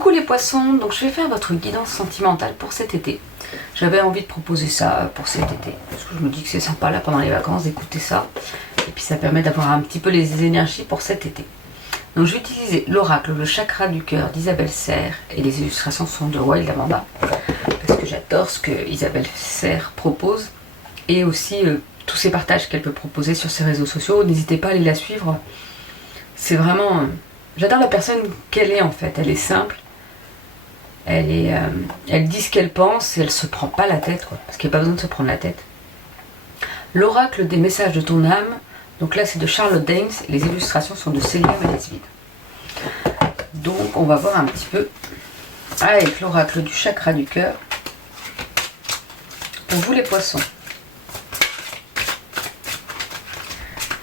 Coucou les poissons, donc je vais faire votre guidance sentimentale pour cet été. J'avais envie de proposer ça pour cet été, parce que je me dis que c'est sympa là pendant les vacances d'écouter ça. Et puis ça permet d'avoir un petit peu les énergies pour cet été. Donc je vais utiliser l'oracle, le chakra du cœur d'Isabelle Serre, et les illustrations sont de Wild Amanda, parce que j'adore ce que Isabelle Serre propose, et aussi tous ces partages qu'elle peut proposer sur ses réseaux sociaux. N'hésitez pas à aller la suivre, c'est vraiment... J'adore la personne qu'elle est en fait, elle est simple, elle dit ce qu'elle pense et elle se prend pas la tête, quoi, parce qu'il n'y a pas besoin de se prendre la tête. L'oracle des messages de ton âme, donc là c'est de Charlotte Dames et les illustrations sont de Célia Malesville. Donc on va voir un petit peu avec l'oracle du chakra du cœur pour vous les poissons.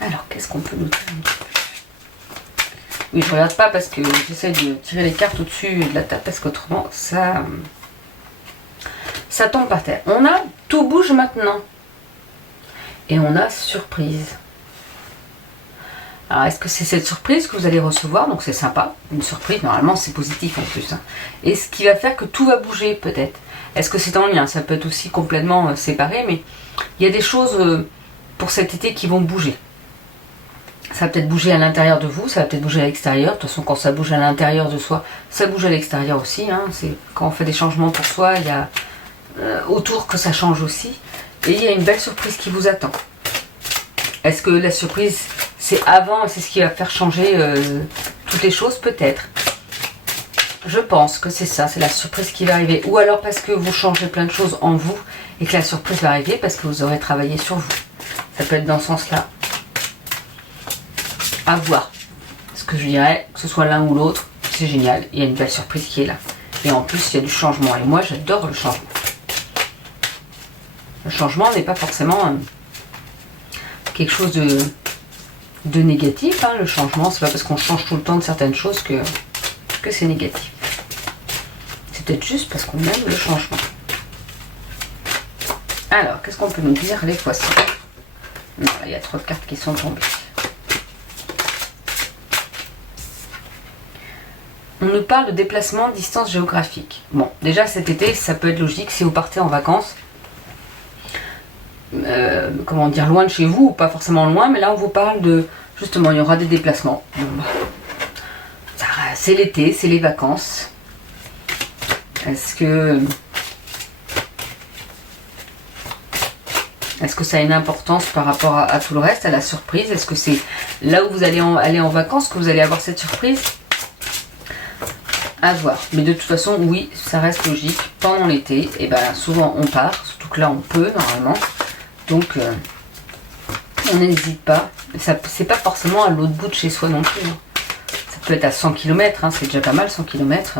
Alors qu'est-ce qu'on peut nous dire un petit peu? Oui, je regarde pas parce que j'essaie de tirer les cartes au-dessus de la table parce qu'autrement ça tombe par terre. On a tout bouge maintenant et on a surprise. Alors est-ce que c'est cette surprise que vous allez recevoir? Donc c'est sympa, une surprise, normalement c'est positif en plus. Hein. Et ce qui va faire que tout va bouger peut-être. Est-ce que c'est en lien? Ça peut être aussi complètement séparé, mais il y a des choses pour cet été qui vont bouger. Ça va peut-être bouger à l'intérieur de vous, ça va peut-être bouger à l'extérieur. De toute façon, quand ça bouge à l'intérieur de soi, ça bouge à l'extérieur aussi. Hein. C'est quand on fait des changements pour soi, il y a autour que ça change aussi. Et il y a une belle surprise qui vous attend. Est-ce que la surprise, c'est avant et c'est ce qui va faire changer toutes les choses? Peut-être. Je pense que c'est ça, c'est la surprise qui va arriver. Ou alors parce que vous changez plein de choses en vous et que la surprise va arriver parce que vous aurez travaillé sur vous. Ça peut être dans ce sens-là. À voir. Ce que je dirais, que ce soit l'un ou l'autre, c'est génial. Il y a une belle surprise qui est là. Et en plus, il y a du changement. Et moi, j'adore le changement. Le changement n'est pas forcément quelque chose de négatif. Hein. Le changement, c'est pas parce qu'on change tout le temps de certaines choses que c'est négatif. C'est peut-être juste parce qu'on aime le changement. Alors, qu'est-ce qu'on peut nous dire, les poissons? Non, il y a trop de cartes qui sont tombées. On nous parle de déplacement de distance géographique. Bon, déjà cet été, ça peut être logique si vous partez en vacances. Comment dire, loin de chez vous, ou pas forcément loin, mais là on vous parle de... Justement, il y aura des déplacements. C'est l'été, c'est les vacances. Est-ce que ça a une importance par rapport à tout le reste, à la surprise? Est-ce que c'est là où vous allez aller en vacances que vous allez avoir cette surprise? À voir, mais de toute façon oui, ça reste logique. Pendant l'été, et ben souvent on part, surtout que là on peut normalement, donc on n'hésite pas. C'est pas forcément à l'autre bout de chez soi non plus. Hein. Ça peut être à 100 km, hein, c'est déjà pas mal 100 km,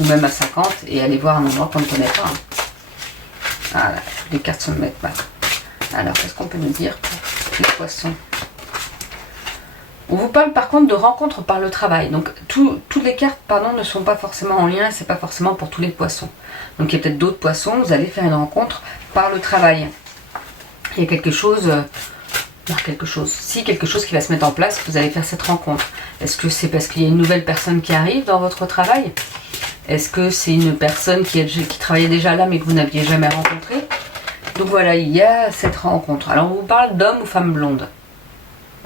ou même à 50, et aller voir un endroit qu'on ne connaît pas. Hein. Voilà, les cartes se mettent mal. Alors qu'est-ce qu'on peut nous dire pour les poissons? On vous parle par contre de rencontres par le travail. Donc toutes les cartes ne sont pas forcément en lien, c'est pas forcément pour tous les poissons. Donc il y a peut-être d'autres poissons, vous allez faire une rencontre par le travail. Il y a quelque chose qui va se mettre en place, vous allez faire cette rencontre. Est-ce que c'est parce qu'il y a une nouvelle personne qui arrive dans votre travail? Est-ce que c'est une personne qui travaillait déjà là mais que vous n'aviez jamais rencontrée? Donc voilà, il y a cette rencontre. Alors on vous parle d'homme ou femme blonde.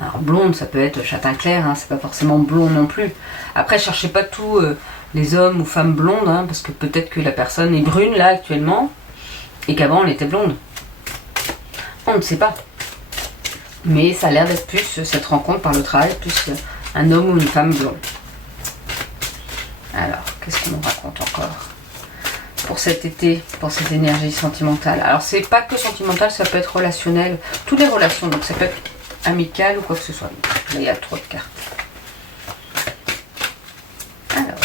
Alors blonde, ça peut être châtain clair, hein, c'est pas forcément blond non plus. Après, cherchez pas tous les hommes ou femmes blondes, hein, parce que peut-être que la personne est brune là actuellement, et qu'avant elle était blonde. On ne sait pas. Mais ça a l'air d'être plus cette rencontre par le travail, plus un homme ou une femme blonde. Alors, qu'est-ce qu'on nous raconte encore pour cet été, pour cette énergie sentimentale? Alors c'est pas que sentimental, ça peut être relationnel, toutes les relations, donc ça peut être amical ou quoi que ce soit. Là, il y a trop de cartes. Alors,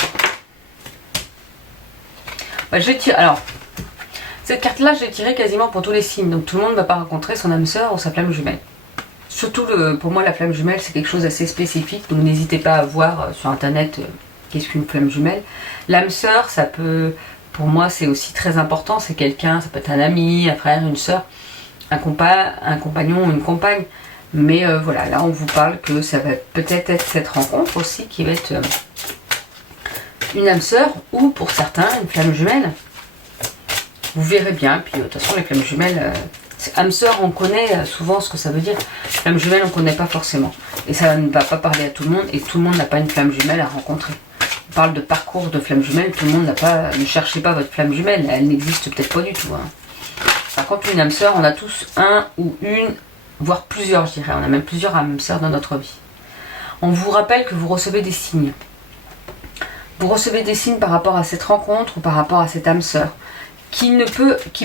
je vais tirer. Alors, cette carte-là, je l'ai tirée quasiment pour tous les signes. Donc, tout le monde ne va pas rencontrer son âme sœur ou sa flamme jumelle. Surtout, pour moi, la flamme jumelle, c'est quelque chose d'assez spécifique. Donc, n'hésitez pas à voir sur Internet qu'est-ce qu'une flamme jumelle. L'âme sœur, ça peut... Pour moi, c'est aussi très important. C'est quelqu'un, ça peut être un ami, un frère, une sœur, un compagnon ou une compagne. Mais voilà, là on vous parle que ça va peut-être être cette rencontre aussi qui va être une âme sœur ou pour certains une flamme jumelle. Vous verrez bien. Puis de toute façon les flammes jumelles, âme sœur on connaît souvent ce que ça veut dire. Flamme jumelle on ne connaît pas forcément. Et ça ne va pas parler à tout le monde et tout le monde n'a pas une flamme jumelle à rencontrer. On parle de parcours de flamme jumelle, tout le monde n'a pas. Ne cherchez pas votre flamme jumelle, elle n'existe peut-être pas du tout. Hein. Par contre une âme sœur, on a tous un ou une, voire plusieurs je dirais. On a même plusieurs âmes sœurs dans notre vie. On vous rappelle que vous recevez des signes. Vous recevez des signes par rapport à cette rencontre ou par rapport à cette âme sœur qui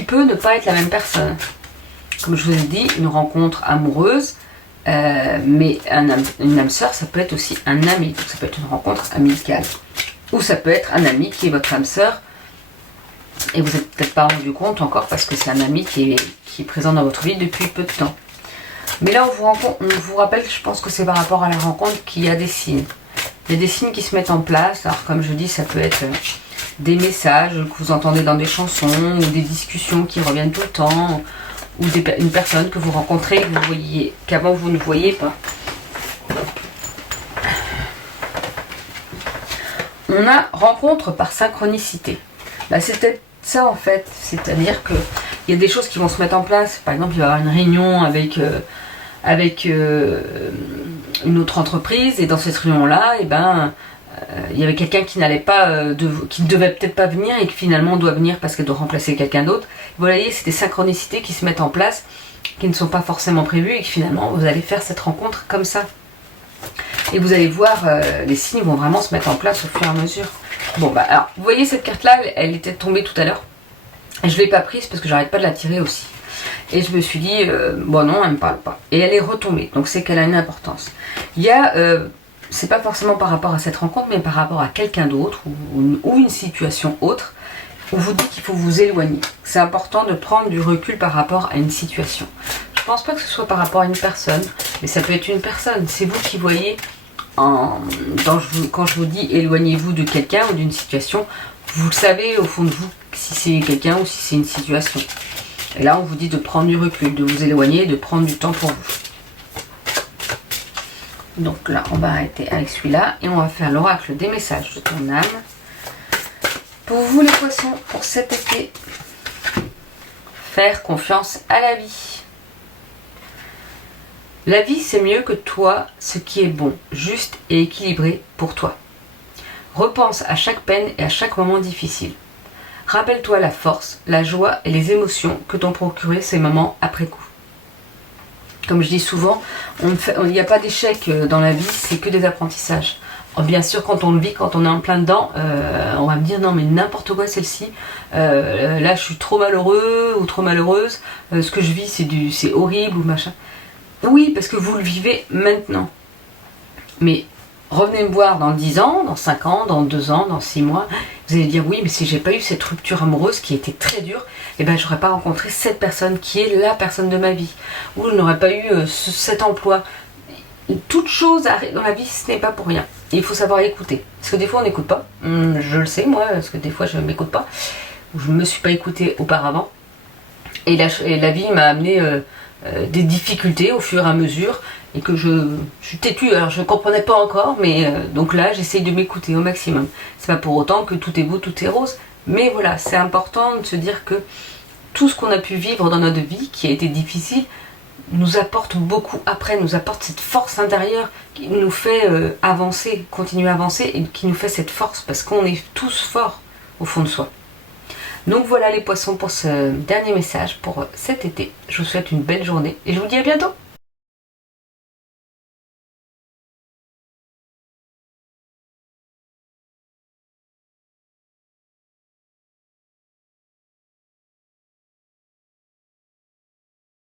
peut ne pas être la même personne. Comme je vous ai dit, une rencontre amoureuse, mais une âme sœur, ça peut être aussi un ami. Donc ça peut être une rencontre amicale. Ou ça peut être un ami qui est votre âme sœur et vous n'êtes peut-être pas rendu compte encore parce que c'est un ami qui est présent dans votre vie depuis peu de temps. Mais là, on vous rappelle, je pense que c'est par rapport à la rencontre qu'il y a des signes. Il y a des signes qui se mettent en place. Alors, comme je dis, ça peut être des messages que vous entendez dans des chansons, ou des discussions qui reviennent tout le temps, ou une personne que vous rencontrez, que vous voyez, qu'avant vous ne voyez pas. On a rencontre par synchronicité. Bah, c'est peut-être ça en fait. C'est-à-dire qu'il y a des choses qui vont se mettre en place. Par exemple, il va y avoir une réunion avec une autre entreprise et dans cette réunion-là, il y avait quelqu'un qui n'allait pas, qui ne devait peut-être pas venir et qui finalement doit venir parce qu'elle doit remplacer quelqu'un d'autre. Vous voyez, c'est des synchronicités qui se mettent en place, qui ne sont pas forcément prévues et que finalement vous allez faire cette rencontre comme ça. Et vous allez voir, les signes vont vraiment se mettre en place au fur et à mesure. Bon, bah alors, vous voyez cette carte-là, elle était tombée tout à l'heure. Je ne l'ai pas prise parce que j'arrête pas de la tirer aussi. Et je me suis dit, bon non, elle ne me parle pas. Et elle est retombée, donc c'est qu'elle a une importance. Il y a, c'est pas forcément par rapport à cette rencontre, mais par rapport à quelqu'un d'autre ou une situation autre, où vous dit qu'il faut vous éloigner. C'est important de prendre du recul par rapport à une situation. Je pense pas que ce soit par rapport à une personne, mais ça peut être une personne. C'est vous qui voyez, quand je vous dis éloignez-vous de quelqu'un ou d'une situation, vous le savez au fond de vous si c'est quelqu'un ou si c'est une situation. Et là, on vous dit de prendre du recul, de vous éloigner, de prendre du temps pour vous. Donc là, on va arrêter avec celui-là et on va faire l'oracle des messages de ton âme. Pour vous les poissons, pour cet été, faire confiance à la vie. La vie, c'est mieux que toi, ce qui est bon, juste et équilibré pour toi. Repense à chaque peine et à chaque moment difficile. Rappelle-toi la force, la joie et les émotions que t'ont procuré ces moments après coup. Comme je dis souvent, il n'y a pas d'échec dans la vie, c'est que des apprentissages. Alors bien sûr, quand on le vit, quand on est en plein dedans, on va me dire non mais n'importe quoi celle-ci, là je suis trop malheureux ou trop malheureuse, ce que je vis c'est horrible ou machin. Oui, parce que vous le vivez maintenant. Mais revenez me voir dans 10 ans, dans 5 ans, dans 2 ans, dans 6 mois. Vous allez dire oui, mais si j'ai pas eu cette rupture amoureuse qui était très dure, eh ben j'aurais pas rencontré cette personne qui est la personne de ma vie. Ou je n'aurais pas eu cet emploi. Toute chose arrive dans la vie, ce n'est pas pour rien. Et il faut savoir écouter. Parce que des fois on n'écoute pas. Je le sais moi, parce que des fois je ne m'écoute pas. Ou je ne me suis pas écoutée auparavant. Et la vie m'a amené des difficultés au fur et à mesure. Et que je suis têtue, alors je ne comprenais pas encore, mais donc là j'essaye de m'écouter au maximum. C'est pas pour autant que tout est beau, tout est rose, mais voilà, c'est important de se dire que tout ce qu'on a pu vivre dans notre vie, qui a été difficile, nous apporte beaucoup après, nous apporte cette force intérieure qui nous fait avancer, continuer à avancer, et qui nous fait cette force, parce qu'on est tous forts au fond de soi. Donc voilà les poissons pour ce dernier message pour cet été. Je vous souhaite une belle journée, et je vous dis à bientôt.